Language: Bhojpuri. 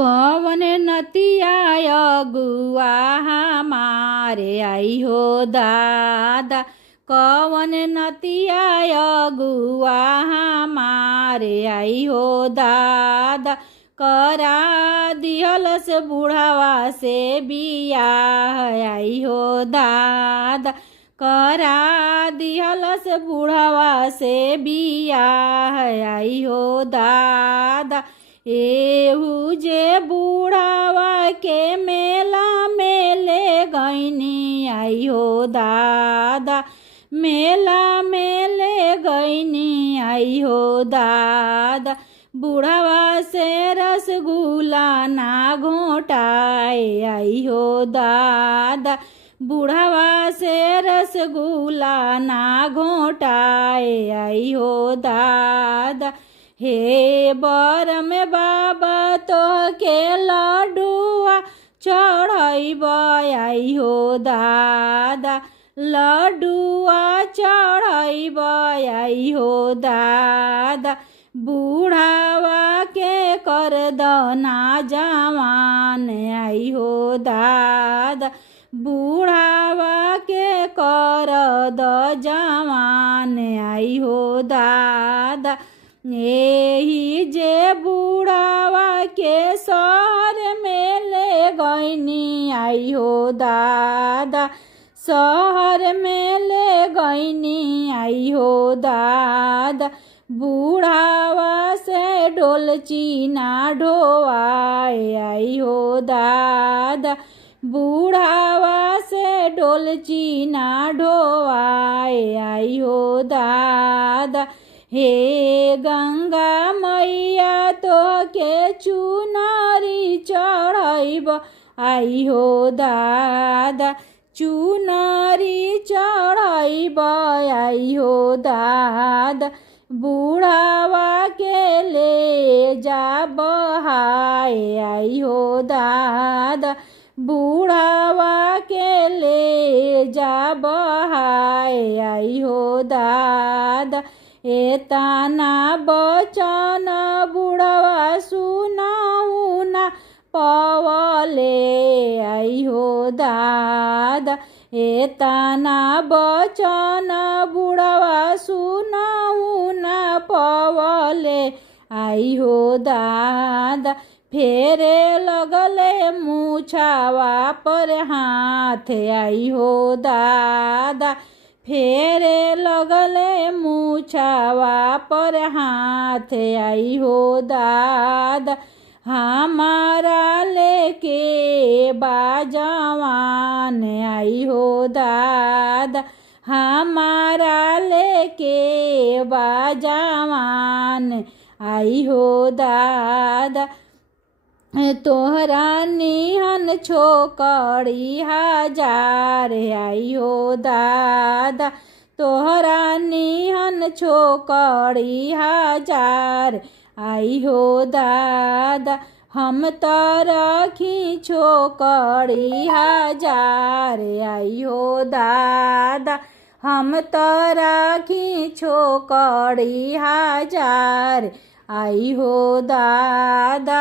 कवन नतिया अगुआ हमारे आई हो दादा, कवन नतिया अगुआ हमारे आई हो दादा, करा दिहलस बुढ़ावा से बियाह आई हो दादा, करा दिहलस बुढ़ावा से बियाह आई हो दादा। एहू जे बुढ़ावा के मेला मेले गईनी आई हो दादा, मेला मेले गईनी आई हो दादा, बुढ़ावा से रसगुल्ला ना घोटाए आई हो दादा, बुढ़ावा से रसगुल्ला ना घोटाए आई हो दादा। हे बर में बाबा तो के लड्डुआ चढ़ाइब आई हो दादा, लड्डुआ चढ़ाइब आई हो दादा, बुढ़ावा के कर दना जवान आई हो दादा, बुढ़ावा के कर द जवान आई हो दादा। यही जे बुढ़ावा के शहर में ले गईनी आई हो दादा, शहर में ले गईनी आई हो दादा, बुढ़ावा से डोलची ना ढोवाए आई हो दादा, बुढ़ावा से डोलची ना ढोवाए आई हो दादा। हे गंगा मैया तो के चुनरी चढ़ाइब आई हो दादा, चुनरी चढ़ाइब आई हो दादा, बुढ़ावा के ले जा बहाए आई हो दादा, बुढ़ावा के ले जा बहाए आई हो दादा। एतना बचन बुढ़वा सुनाऊ ना पवले आई हो दादा, एतना बचन बुढ़वा सुनाऊ ना पवले आई हो दादा। फेरे लगले मूछावा पर हाथ आई हो दादा, फेरे लगले मूछावा पर हाथ आई हो दादा, हमारा लेके बाजवान आई हो दादा, हमारा लेके बाजवान आई हो दादा। तोहरा निहन छोकड़ी हजार आई हो दादा, तोहरा निहन छोकड़ी हजार आई हो दादा, हम तो रखी छोकड़ी हजार आई हो दादा, हम तो रखी छोकड़ी हजार आई हो दादा।